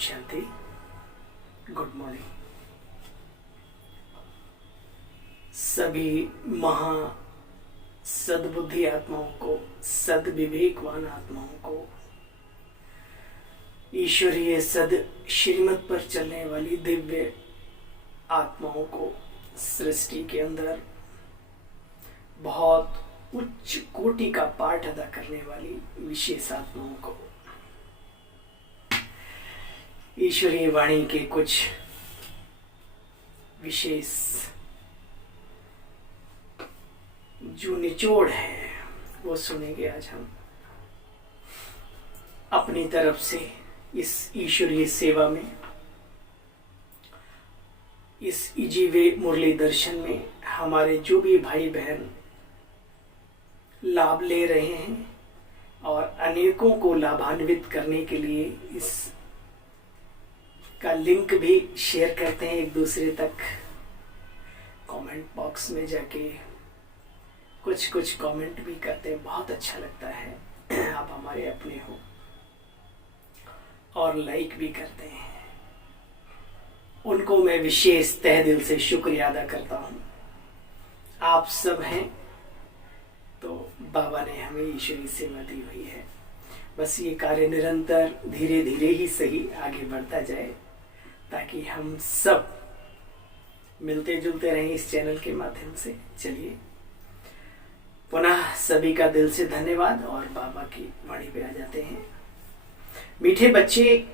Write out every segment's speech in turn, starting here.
शांति। Good morning. सभी महा सद्बुद्धि आत्माओं को, सद्विवेकवान आत्माओं को, ईश्वरीय सद श्रीमत पर चलने वाली दिव्य आत्माओं को, सृष्टि के अंदर बहुत उच्च कोटि का पाठ अदा करने वाली विशेष आत्माओं को ईश्वरीय वाणी के कुछ विशेष जो निचोड़ है वो सुनेंगे आज हम अपनी तरफ से। इस ईश्वरीय सेवा में, इस इजीवे मुरली दर्शन में हमारे जो भी भाई बहन लाभ ले रहे हैं और अनेकों को लाभान्वित करने के लिए इस का लिंक भी शेयर करते हैं एक दूसरे तक। कमेंट बॉक्स में जाके कुछ कमेंट भी करते हैं, बहुत अच्छा लगता है। आप हमारे अपने हो और लाइक भी करते हैं, उनको मैं विशेष तहे दिल से शुक्रिया अदा करता हूँ। आप सब हैं तो बाबा ने हमें ईश्वरी सेवा दी हुई है। बस ये कार्य निरंतर धीरे धीरे ही सही आगे बढ़ता जाए ताकि हम सब मिलते जुलते रहें इस चैनल के माध्यम से। चलिए पुनः सभी का दिल से धन्यवाद और बाबा की वाणी पे आ जाते हैं। मीठे बच्चे,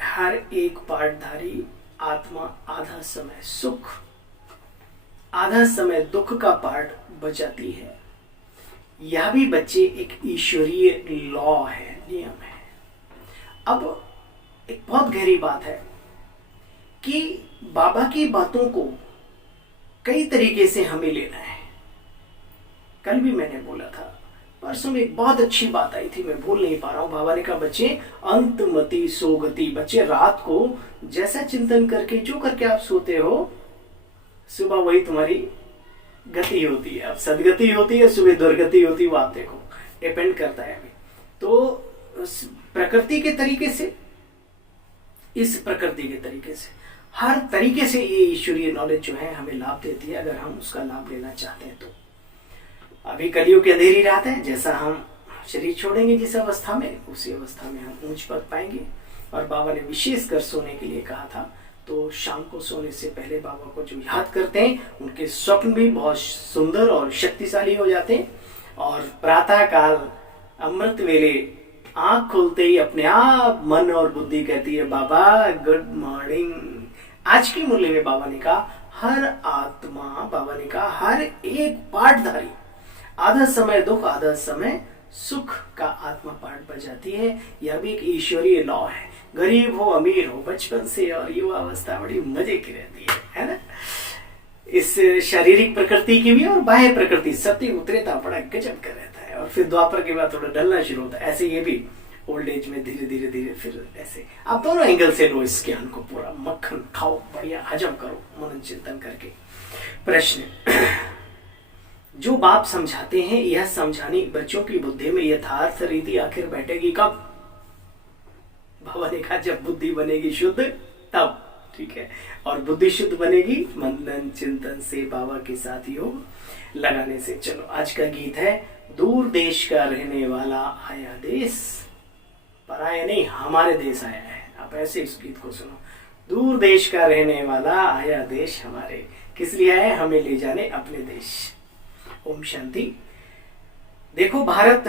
हर एक पाठधारी आत्मा आधा समय सुख, आधा समय दुख का पाठ बचाती है। यह भी बच्चे एक ईश्वरीय लॉ है, नियम है। अब एक बहुत गहरी बात है कि बाबा की बातों को कई तरीके से हमें लेना है। कल भी मैंने बोला था, परसों में एक बहुत अच्छी बात आई थी, मैं भूल नहीं पा रहा हूं। बाबा ने कहा बच्चे अंतमति सोगति, बच्चे रात को जैसा चिंतन करके जो करके आप सोते हो, सुबह वही तुम्हारी गति होती है। अब सदगति होती है, सुबह दुर्गति होती है, वो आप देखो, डिपेंड करता है अभी। तो प्रकृति के तरीके से, इस प्रकृति के तरीके से, हर तरीके से ये ईश्वरीय नॉलेज जो है हमें लाभ देती है अगर हम उसका लाभ लेना चाहते हैं तो। अभी कलियुग की अंधेरी रात है, जैसा हम शरीर छोड़ेंगे जिस अवस्था में, उसी अवस्था में हम ऊंच पद पाएंगे। और बाबा ने विशेष कर सोने के लिए कहा था, तो शाम को सोने से पहले बाबा को जो याद करते हैं उनके स्वप्न भी बहुत सुंदर और शक्तिशाली हो जाते हैं। और प्रातः काल अमृत वेले आंख खुलते ही अपने आप मन और बुद्धि कहती है बाबा गुड मॉर्निंग। आज की मुरली में बाबा ने कहा हर आत्मा, बाबा ने कहा हर एक पाठधारी आधा समय दुख, आधा समय सुख का आत्मा पाठ बजाती है। यह भी एक ईश्वरीय लॉ है। गरीब हो अमीर हो, बचपन से और युवा अवस्था बड़ी मजे की रहती है ना। इस शारीरिक प्रकृति की भी और बाह्य प्रकृति, सत्य उतरेता बड़ा गजब का रहता है। और फिर द्वापर के बाद थोड़ा डलना शुरू होता है। ऐसे ये भी ओल्ड एज में धीरे धीरे धीरे फिर ऐसे आप दोनों एंगल से लो इस ज्ञान को, पूरा मक्खन खाओ, बढ़िया हजम करो मनन चिंतन करके। प्रश्न, जो बाप समझाते हैं यह समझाने बच्चों की बुद्धि में यथार्थ रीति आखिर बैठेगी कब? बाबा ने कहा जब बुद्धि बनेगी शुद्ध तब, ठीक है। और बुद्धि शुद्ध बनेगी मनन चिंतन से, बाबा के साथ योग लगाने से। चलो आज का गीत है, दूर देश का रहने वाला आया देश, पराया नहीं हमारे देश आया है। आप ऐसे इस गीत को सुनो, दूर देश का रहने वाला आया देश हमारे, किस लिए आया? हमें ले जाने अपने देश। ओम शांति। देखो भारत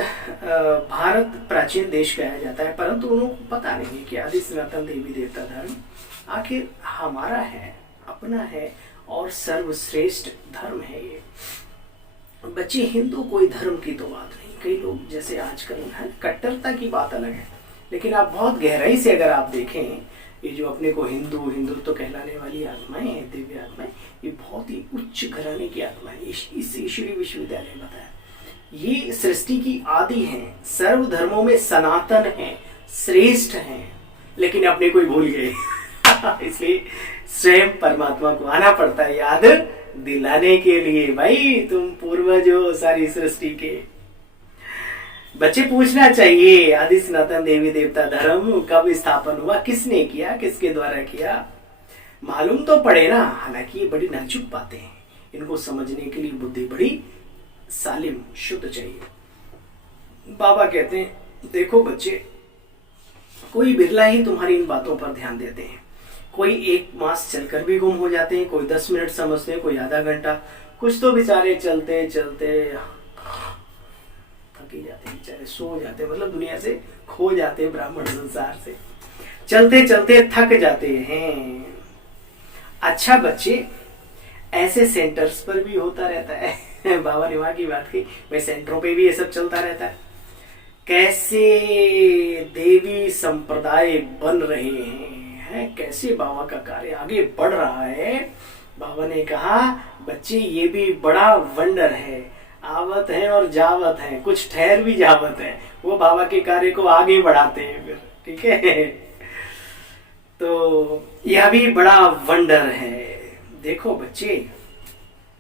प्राचीन देश कहा जाता है, परंतु उनको पता नहीं है कि आदि सनातन देवी देवता धर्म आखिर हमारा है, अपना है और सर्वश्रेष्ठ धर्म है ये। बच्चे हिंदू कोई धर्म की तो बात नहीं। कई लोग जैसे आजकल है, कट्टरता की बात अलग है, लेकिन आप बहुत गहराई से अगर आप देखें, ये जो अपने को हिंदू तो कहलाने वाली आत्माएं हैं, दिव्य आत्माएं, ये बहुत ही उच्च घराने की आत्मा है। इस ईश्वरी विश्वविद्यालय में बताया, ये सृष्टि की आदि हैं, सर्व धर्मों में सनातन हैं, श्रेष्ठ हैं, लेकिन अपने को ही भूल गए। इसलिए स्वयं परमात्मा को आना पड़ता है याद दिलाने के लिए। भाई तुम पूर्वज हो सारी सृष्टि के। बच्चे पूछना चाहिए आदि सनातन देवी देवता धर्म कब स्थापन हुआ, किसने किया, किसके द्वारा किया, मालूम तो पड़े ना। हालांकि ये बड़ी नाजुक बातें हैं, इनको समझने के लिए बुद्धि बड़ी सालिम शुद्ध चाहिए। बाबा कहते हैं देखो बच्चे, कोई बिरला ही तुम्हारी इन बातों पर ध्यान देते हैं। कोई 1 मास चलकर भी गुम हो जाते हैं, कोई 10 मिनट समझते हैं, कोई आधा घंटा, कुछ तो बेचारे चलते चलते थकी जाते हैं, बेचारे सो जाते हैं, मतलब दुनिया से खो जाते हैं, ब्राह्मण संसार से चलते चलते थक जाते हैं। अच्छा बच्चे, ऐसे सेंटर्स पर भी होता रहता है बाबा ने वहां की बात की, भाई सेंटरों पे भी ये सब चलता रहता है। कैसे देवी संप्रदाय बन रहे हैं, कैसे बाबा का कार्य आगे बढ़ रहा है। बाबा ने कहा बच्चे ये भी बड़ा वंडर है, आवत है और जावत है, कुछ ठहर भी जावत है, वो बाबा के कार्य को आगे बढ़ाते हैं फिर, ठीक है। तो यह भी बड़ा वंडर है। देखो बच्चे,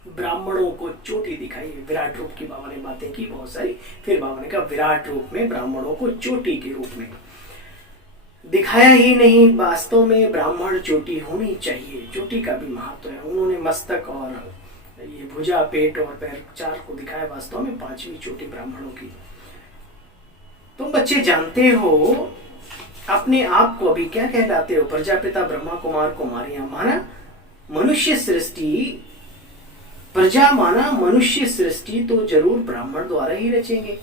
ब्राह्मणों को चोटी दिखाई, विराट रूप की बाबा ने बातें की बहुत सारी, फिर बाबा ने कहा विराट रूप में ब्राह्मणों को चोटी के रूप में दिखाया ही नहीं, वास्तव में ब्राह्मण चोटी होनी चाहिए, चोटी का भी महत्व है। उन्होंने मस्तक और ये भुजा, पेट और पैर 4 को दिखाया, वास्तव में 5वीं चोटी ब्राह्मणों की। तुम बच्चे जानते हो अपने आप को अभी क्या कहलाते हो, प्रजापिता ब्रह्मा कुमार कुमारियां, माना मनुष्य सृष्टि, प्रजा माना मनुष्य सृष्टि तो जरूर ब्राह्मण द्वारा ही रचेंगे।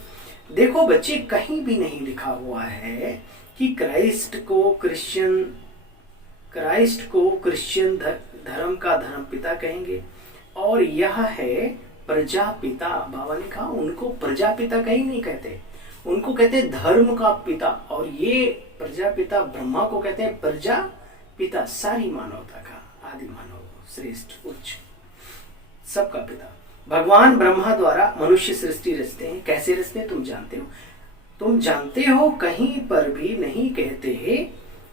देखो बच्चे, कहीं भी नहीं लिखा हुआ है कि क्राइस्ट को क्रिश्चियन धर्म का धर्म पिता कहेंगे, और यह है प्रजापिता। बाबा ने कहा उनको प्रजापिता कहीं नहीं कहते, उनको कहते धर्म का पिता, और ये प्रजापिता ब्रह्मा को कहते हैं प्रजापिता, सारी मानवता का आदि मानव, श्रेष्ठ, उच्च, सबका पिता। भगवान ब्रह्मा द्वारा मनुष्य सृष्टि रचते हैं। कैसे रचते हैं तुम जानते हो? तुम जानते हो कहीं पर भी नहीं कहते हैं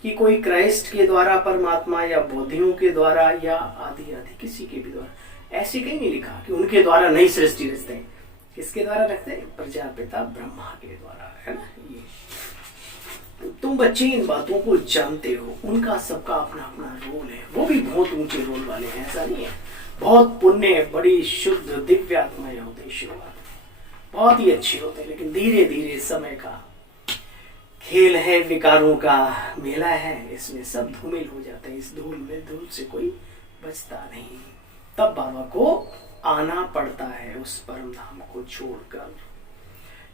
कि कोई क्राइस्ट के द्वारा परमात्मा, या बौद्धियों के द्वारा, या आदि आदि किसी के भी द्वारा, ऐसे कहीं नहीं लिखा कि उनके द्वारा नई सृष्टि रचते हैं। किसके द्वारा रखते हैं? प्रजापिता ब्रह्मा के द्वारा, है ना। ये तुम बच्चे इन बातों को जानते हो, उनका सबका अपना अपना रोल है, वो भी बहुत ऊंचे रोल वाले हैं, ऐसा नहीं है। बहुत पुण्य, बड़ी शुद्ध दिव्य आत्माएं होते हैं, शिववाद बहुत ही अच्छे होते हैं, लेकिन धीरे धीरे समय का खेल है, विकारों का मेला है, इसमें सब धूमिल हो जाते हैं। इस धूल से कोई बचता नहीं। तब बाबा को आना पड़ता है उस परम धाम को छोड़कर।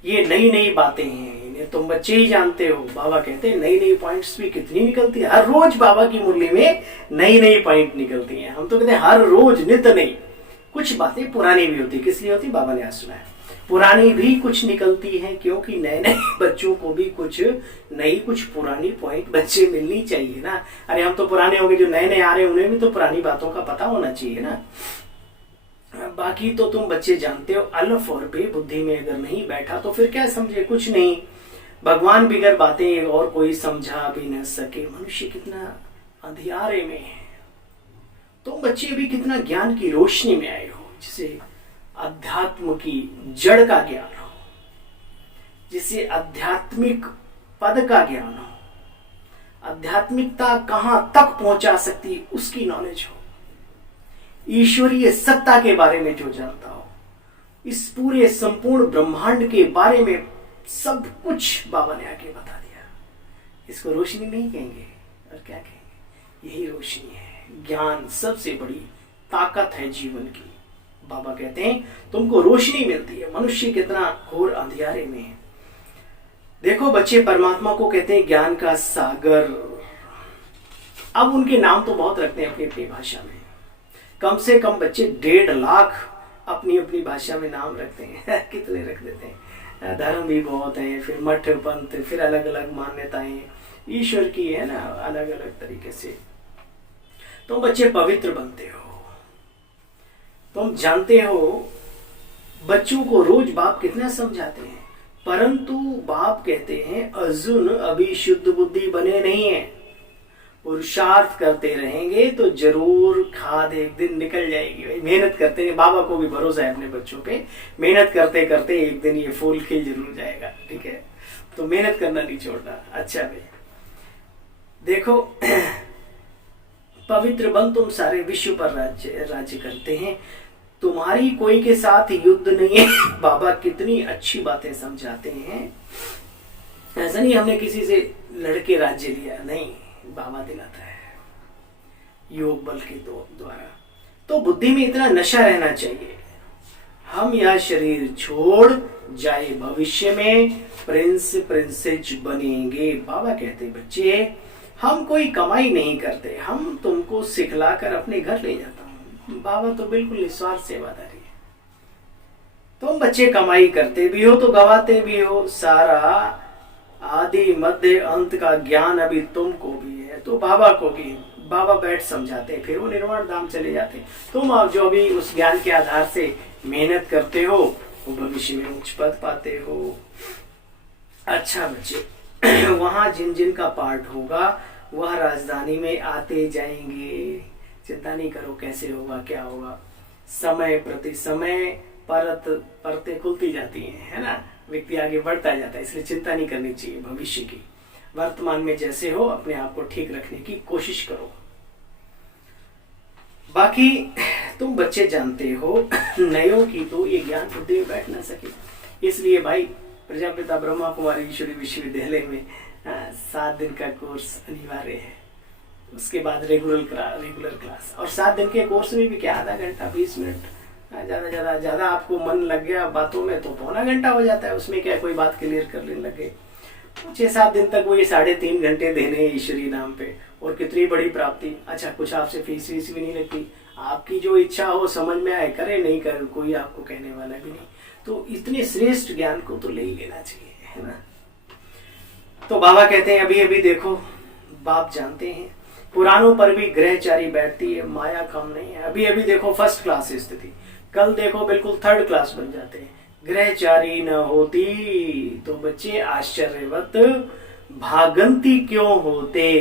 ये नई नई बातें हैं, इन्हें तुम बच्चे ही जानते हो। बाबा कहते हैं नई नई पॉइंट्स भी कितनी निकलती है, हर रोज बाबा की मुरली में नई नई पॉइंट निकलती हैं। हम तो कहते हैं हर रोज नित्य नई। कुछ बातें पुरानी भी होती, किस लिए होती? बाबा ने आज सुनाया, पुरानी भी कुछ निकलती है, क्योंकि नए नए बच्चों को भी कुछ नई, कुछ पुरानी पॉइंट बच्चे मिलनी चाहिए ना। अरे हम तो पुराने होंगे, जो नए नए आ रहे हैं उन्हें भी तो पुरानी बातों का पता होना चाहिए ना। बाकी तो तुम बच्चे जानते हो, अलफ और बे बुद्धि में अगर नहीं बैठा तो फिर क्या समझे? कुछ नहीं। भगवान बिगर बातें और कोई समझा भी न सके। मनुष्य कितना अंधियारे में है, तुम बच्चे भी कितना ज्ञान की रोशनी में आए हो, जिसे अध्यात्म की जड़ का ज्ञान हो, जिसे आध्यात्मिक पद का ज्ञान हो, आध्यात्मिकता कहां तक पहुंचा सकती उसकी नॉलेज हो, ईश्वरीय सत्ता के बारे में जो जानता हो, इस पूरे संपूर्ण ब्रह्मांड के बारे में सब कुछ बाबा ने आके बता दिया। इसको रोशनी नहीं कहेंगे, और क्या कहेंगे? यही रोशनी है। ज्ञान सबसे बड़ी ताकत है जीवन की। बाबा कहते हैं तुमको रोशनी मिलती है। मनुष्य कितना घोर अंधियारे में है। देखो बच्चे, परमात्मा को कहते हैं ज्ञान का सागर। अब उनके नाम तो बहुत रखते हैं अपनी अपनी भाषा में, कम से कम बच्चे 1.5 लाख अपनी अपनी भाषा में नाम रखते हैं कितने रख देते हैं। धर्म भी बहुत है, फिर मठ पंथ, फिर अलग अलग मान्यताएं ईश्वर की है ना, अलग अलग तरीके से। तुम बच्चे पवित्र बनते हो। तुम जानते हो बच्चों को रोज बाप कितना समझाते हैं, परंतु बाप कहते हैं अर्जुन अभी शुद्ध बुद्धि बने नहीं है। पुरुषार्थ करते रहेंगे तो जरूर खाद एक दिन निकल जाएगी। भाई मेहनत करते हैं, बाबा को भी भरोसा है अपने बच्चों पे, मेहनत करते करते एक दिन ये फूल खिल जरूर जाएगा। ठीक है, तो मेहनत करना नहीं छोड़ना। अच्छा भाई देखो, पवित्र बन तुम सारे विश्व पर राज्य करते हैं, तुम्हारी कोई के साथ युद्ध नहीं है। बाबा कितनी अच्छी बातें समझाते हैं। ऐसा नहीं हमने किसी से लड़के राज्य लिया, नहीं, बाबा दिलाता है योग बल के द्वारा। तो बुद्धि में इतना नशा रहना चाहिए, हम यह शरीर छोड़ जाए भविष्य में प्रिंस प्रिंसेस बनेंगे। बाबा कहते बच्चे हम कोई कमाई नहीं करते, हम तुमको सिखलाकर अपने घर ले जाता हूँ। बाबा तो बिल्कुल निस्वार्थ सेवादारी है। तुम बच्चे कमाई करते भी हो तो गवाते भी हो, सारा आदि मध्य अंत का ज्ञान अभी तुमको भी है, तो बाबा को भी। बाबा बैठ समझाते हैं, फिर वो निर्वाण धाम चले जाते हैं। तुम अब जो भी उस ज्ञान के आधार से मेहनत करते हो वो भविष्य में उच्च पद पाते हो। अच्छा बच्चे, वहां जिन जिन का पाठ होगा वह राजधानी में आते जाएंगे, चिंता नहीं करो कैसे होगा क्या होगा। समय प्रति समय परतें खुलती जाती हैं, है ना, व्यक्ति आगे बढ़ता जाता है, इसलिए चिंता नहीं करनी चाहिए भविष्य की। वर्तमान में जैसे हो अपने आप को ठीक रखने की कोशिश करो। बाकी तुम बच्चे जानते हो नयों की तो ये ज्ञान बुद्धि में बैठ ना सके, इसलिए भाई प्रजापिता ब्रह्मा कुमारी ईश्वरी विश्वविद्यालय में 7 दिन का कोर्स अनिवार्य है। उसके बाद रेगुलर क्लास, और 7 दिन के कोर्स में भी क्या आधा घंटा 20 मिनट, ज्यादा आपको मन लग गया बातों में तो पौना घंटा हो जाता है। उसमें क्या कोई बात क्लियर कर लेने लगे, 6-7 दिन तक वही 3.5 घंटे देने ईश्वरी नाम पे, और कितनी बड़ी प्राप्ति। अच्छा, कुछ आपसे फीस भी नहीं लगती, आपकी जो इच्छा हो समझ में आए करे, नहीं करे कोई आपको कहने वाला भी नहीं। तो इतने श्रेष्ठ ज्ञान को तो ले ही लेना चाहिए, है ना। तो बाबा कहते हैं अभी अभी देखो, बाप जानते हैं पुरानों पर भी ग्रहचारी बैठती है, माया कम नहीं है। अभी अभी देखो फर्स्ट क्लास स्थिति, कल देखो बिल्कुल 3rd क्लास बन जाते हैं। ग्रहचारी न होती तो बच्चे आश्चर्यवत भागंती क्यों होते।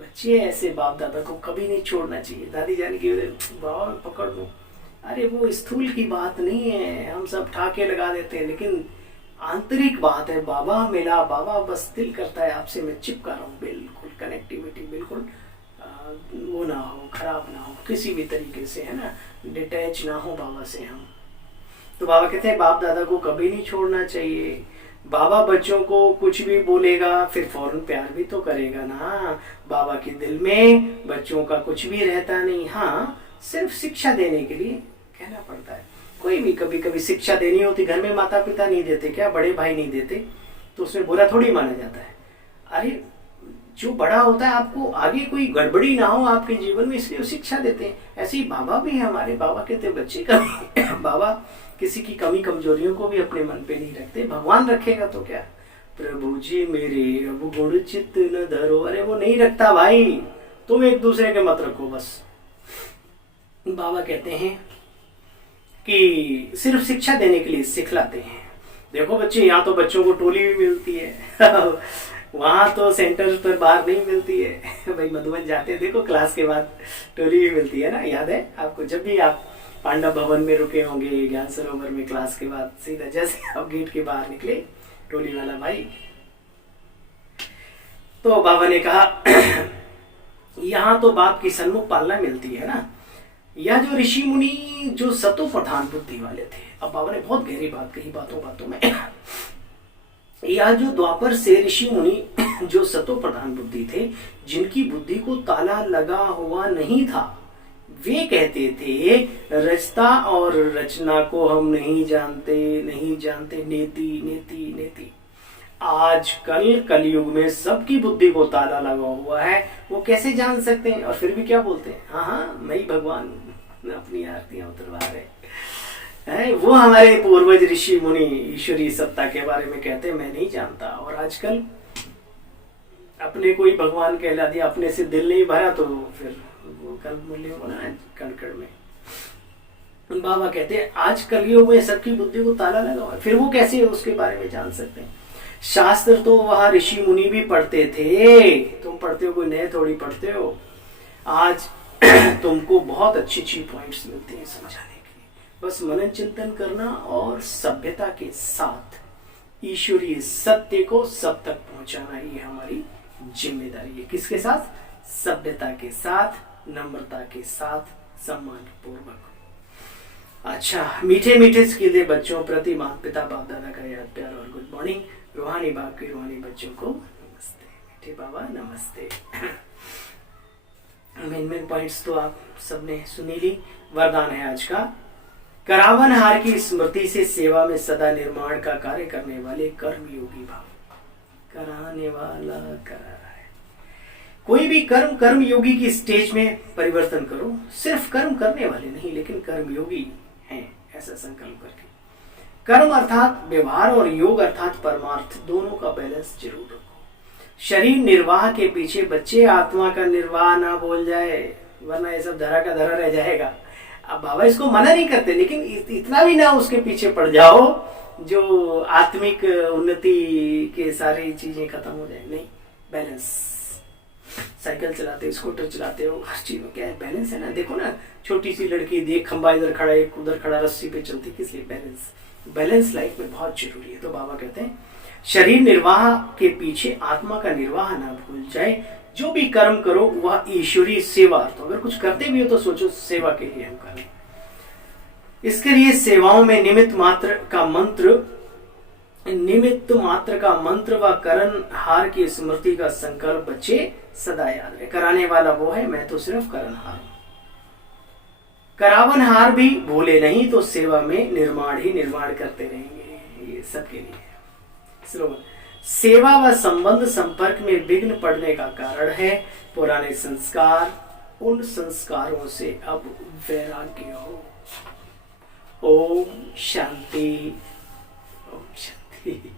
बच्चे ऐसे बाप दादा को कभी नहीं छोड़ना चाहिए। दादी जान की बाबा मैं पकड़ लूं, अरे वो स्थूल की बात नहीं है, हम सब ठाके लगा देते हैं, लेकिन आंतरिक बात है। बाबा मिला, बाबा बस दिल करता है आपसे मैं चिपका रहा हूँ, बिल्कुल कनेक्टिविटी बिल्कुल वो ना हो, खराब ना हो किसी भी तरीके से, है ना, डिटैच ना हो बाबा से हम। तो बाबा कहते हैं बाप दादा को कभी नहीं छोड़ना चाहिए। बाबा बच्चों को कुछ भी बोलेगा फिर फौरन प्यार भी तो करेगा ना। बाबा के दिल में बच्चों का कुछ भी रहता नहीं, हाँ सिर्फ शिक्षा देने के लिए कहना पड़ता है। कोई भी कभी कभी शिक्षा देनी होती, घर में माता पिता नहीं देते क्या, बड़े भाई नहीं देते, तो उसमें बुरा थोड़ी माना जाता है। अरे जो बड़ा होता है आपको आगे कोई गड़बड़ी ना हो आपके जीवन में, इसलिए शिक्षा देते हैं। ऐसे ही बाबा भी है हमारे, बाबा कहते बच्चे का बाबा किसी की कमी कमजोरियों को भी अपने मन पे नहीं रखते, भगवान रखेगा तो क्या। प्रभु जी मेरे अब गुण चित्त न धरो, अरे वो नहीं रखता भाई, तुम एक दूसरे के मत रखो बस। बाबा कहते हैं कि सिर्फ शिक्षा देने के लिए सिखलाते हैं। देखो बच्चे, यहाँ तो बच्चों को टोली भी मिलती है वहां तो सेंटर पर बाहर नहीं मिलती है भाई। मधुबन जाते हैं देखो, क्लास के बाद टोली भी मिलती है ना, याद है आपको। जब भी आप पांडव भवन में रुके होंगे, ज्ञान सरोवर में, क्लास के बाद सीधा जैसे आप गेट के बाहर निकले, टोली वाला भाई। तो बाबा ने कहा यहाँ तो बाप की सन्मुख पालना मिलती है ना। यह जो ऋषि मुनि जो सतो प्रधान बुद्धि वाले थे, अब बाबा ने बहुत गहरी बात कही बातों में। यह जो द्वापर से ऋषि मुनि जो सतो प्रधान बुद्धि थे, जिनकी बुद्धि को ताला लगा हुआ नहीं था, वे कहते थे रचता और रचना को हम नहीं जानते, नेति नेति नेति। आजकल कलयुग में सबकी बुद्धि को ताला लगा हुआ है, वो कैसे जान सकते हैं। और फिर भी क्या बोलते हैं, हाँ मैं ही भगवान अपनी आरतियां उतरवा रहे हैं। वो हमारे पूर्वज ऋषि मुनि ईश्वरी सत्ता के बारे में कहते हैं मैं नहीं जानता। और आजकल अपने कोई भगवान कहला दिया, अपने से दिल नहीं भरा, तो फिर वो कल मूल्य होना है कणकड़ में। बाबा कहते हैं आज कलयुग में सबकी बुद्धि को ताला लगा हुआ है, फिर वो कैसे उसके बारे में जान सकते हैं। शास्त्र तो वह ऋषि मुनि भी पढ़ते थे, तुम पढ़ते हो, कोई नए थोड़ी पढ़ते हो। आज तुमको बहुत अच्छी अच्छी पॉइंट्स मिलते हैं समझाने के लिए, बस मनन चिंतन करना और सभ्यता के साथ ईश्वरीय सत्य को सब तक पहुंचाना, ये हमारी जिम्मेदारी है। किसके साथ? सभ्यता के साथ, नम्रता के साथ, सम्मान पूर्वक। अच्छा, मीठे मीठे स्किले बच्चों प्रति माता पिता बाप दादा का याद प्यार और गुड मॉर्निंग। रूहानी बाप के रूहानी बच्चों को नमस्ते। मीठे बाबा नमस्ते। मेन पॉइंट्स तो आप सबने सुनी ली। वरदान है आज का, करावन हार की स्मृति से सेवा में सदा निर्माण का कार्य करने वाले कर्मयोगी भाव। कराने वाला करा रहा है। कोई भी कर्म योगी की स्टेज में परिवर्तन करो, सिर्फ कर्म करने वाले नहीं लेकिन कर्मयोगी हैं, ऐसा संकल्प करके। कर्म अर्थात व्यवहार और योग अर्थात परमार्थ, दोनों का बैलेंस जरूर रखो। शरीर निर्वाह के पीछे बच्चे आत्मा का निर्वाह ना भूल जाए, वरना ये सब धरा का धरा रह जाएगा। अब बाबा इसको मना नहीं करते, लेकिन इतना भी ना उसके पीछे पड़ जाओ जो आत्मिक उन्नति के सारी चीजें खत्म हो जाए। नहीं, बैलेंस। साइकिल चलाते हो, स्कूटर चलाते हो, हर चीज में क्या है? बैलेंस है ना। देखो ना, छोटी सी लड़की, देख खंबा इधर खड़ा है, एक उधर खड़ा, रस्सी पे चलती, किस लिए? बैलेंस। बैलेंस लाइफ में बहुत जरूरी है। तो बाबा कहते हैं शरीर निर्वाह के पीछे आत्मा का निर्वाह ना भूल जाए। जो भी कर्म करो वह ईश्वरीय सेवा। तो अगर कुछ करते भी हो तो सोचो सेवा के लिए हम करें। इसके लिए सेवाओं में निमित्त मात्र का मंत्र व करण हार की स्मृति का संकल्प बच्चे सदा याद रहे। कराने वाला वो है, मैं तो सिर्फ करण हार हूं। करावन हार भी भूले नहीं तो सेवा में निर्माण करते रहेंगे। ये सबके लिए स्लोगन। सेवा व संबंध संपर्क में विघ्न पड़ने का कारण है पुराने संस्कार। उन संस्कारों से अब वैराग्य हो। ओम शांति, ओम शांति।